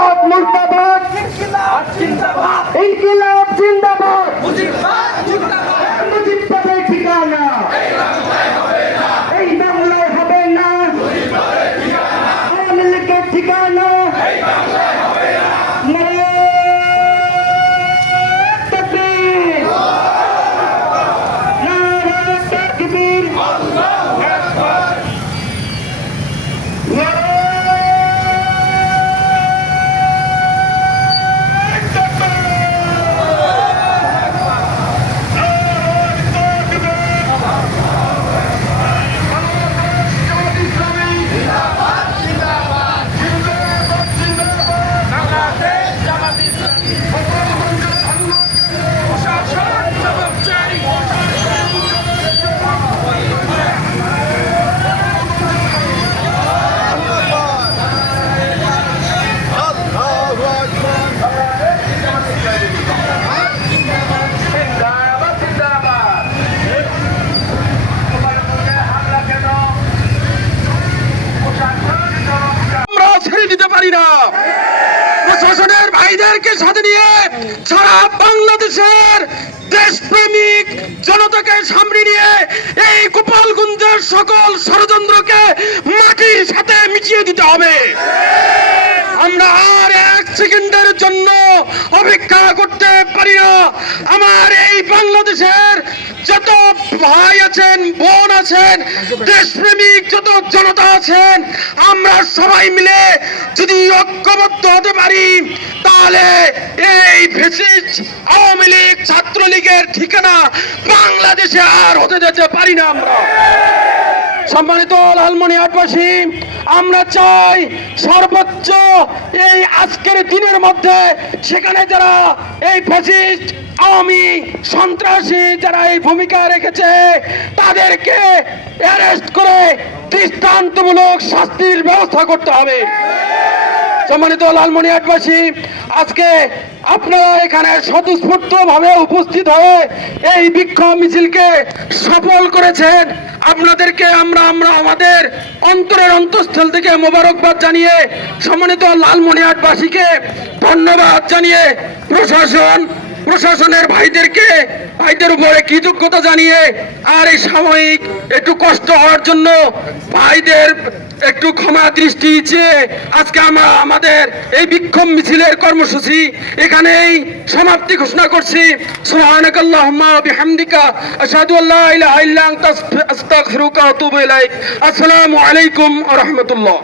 মুজিবাদ মুর্দাবাদ। ইনকিলাব জিন্দাবাদ মুজিবাদের ঠিকানা এই বাংলায় হবে না আওয়ামী লীগের ঠিকানা নারায়ণ তাকবীর। নারায়ণ তাকবীর। নারায়ণ জিন্দাবাদ জিন্দাবাদ গোপালগঞ্জে হামলা কেন প্রশাসন জবাব চাই। আমরা ছেড়ে দিতে পারি না। প্রশাসনের ভাইদেরকে সাথে নিয়ে সারা বাংলাদেশের দেশপ্রেমিক জনতাকে সামনে নিয়ে এই গোপালগঞ্জের সকল ষড়যন্ত্রকে মাটির সাথে মিশিয়ে দিতে হবে। আমরা আর এক সেকেন্ডের জন্য অপেক্ষা পারি না আমার এই বাংলাদেশের যত ভাই আছেন, বোন আছেন, দেশপ্রেমিক, যত জনতা আছেন, আমরা সবাই মিলে যদি ঐক্যবদ্ধ হতে পারি, তাহলে এই ফেসিস্ট আওয়ামী লীগ ছাত্রলীগের ঠিকানা বাংলাদেশে আর হতে দিতে পারি না আমরা। সম্মানিত লালমনিহাটবাসী আমরা চাই সর্বোচ্চ এই আজকের দিনের মধ্যে সেখানে যারা এই ফ্যাসিস্ট আওয়ামী, সন্ত্রাসী যারা এই ভূমিকা রেখেছে, তাদেরকে অ্যারেস্ট করে দৃষ্টান্তমূলক শাস্তির ব্যবস্থা করতে হবে। সম্মানিত লালমনিহাটবাসী আজকে আপনারা এখানে স্বতঃস্ফূর্ত ভাবে উপস্থিত হয়ে এই বিক্ষোভ মিছিলকে সফল করেছেন। আপনাদেরকে আমরা আমরা আমাদের অন্তরের অন্তঃস্থল থেকে মোবারকবাদ জানিয়ে সম্মানিত লালমনিহাটবাসীকে ধন্যবাদ জানিয়ে প্রশাসন প্রশাসনের ভাইদেরকে, ভাইদের উপরে কৃতজ্ঞতা জানিয়ে আর এই সাময়িক একটু কষ্ট হওয়ার জন্য ভাইদের একটু ক্ষমা দৃষ্টি চেয়ে আজকে আমরা আমাদের এই বিক্ষোভ মিছিলের কর্মসূচি এখানেই সমাপ্তি ঘোষণা করছি। আসসালামু আলাইকুম রাহমাতুল্লাহ।